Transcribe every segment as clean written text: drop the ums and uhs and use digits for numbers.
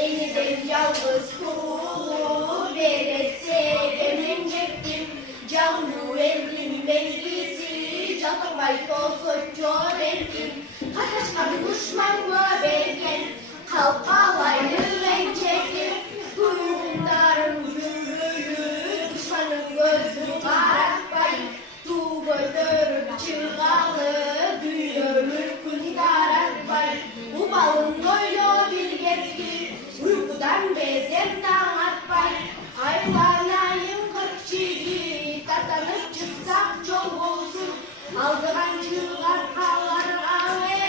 Yeniden yalnız kulu verese gelinecektim. Canlı eldim belgisi, canımay kolsuzcu renkim. Kaçışkan düşmanla bergen, halkalaylı rençekim. Kuyumdarım cümlülü, düşmanın gözü karakbayım. Tuğba dörüp çıkalı, büyülür kül karakbayım. Bu balın doylu bilgetki, uykudan bezemden atbayım. Aylanayım kırkçıyı, tatanıp çıksak çok olsun. Aldıran çığlar kallar ağabey.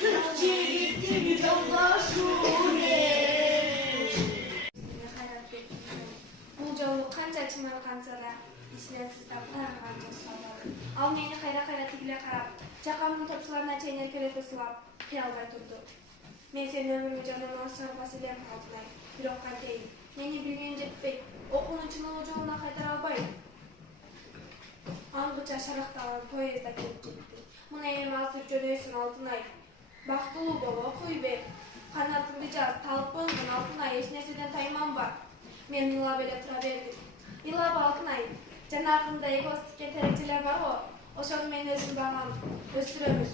Kırkçı gittim yoldaşım ey. Bu жолу канча чымыр канса да ишинесиз таптарган жасалды. Ал мени кайра тигиле карап, чакамдын топчуларына чейин эркелете сулап, кыялбай турду. Мен сени өмүрүмө жанынан чыгарбас элем Алтынай. Бирок кантейин, мени билген жетпейт, окуунучунун жолуна кайтара албайм. Аңгыча шарактаган поезда келип жетти. Муну эми азыр жөнөйсүң Алтынай. Бактылуу бол, окуй бер. Канатыңды жаз, талып болгон Алтынай, эч нерседен тайманба. Мен ыйлап эле тура бердим. Ыйлап Алтынай, жанагында экөөбүз тиккен терекчелер бар го, ошону мен өзүм багам, өстүрөмүн.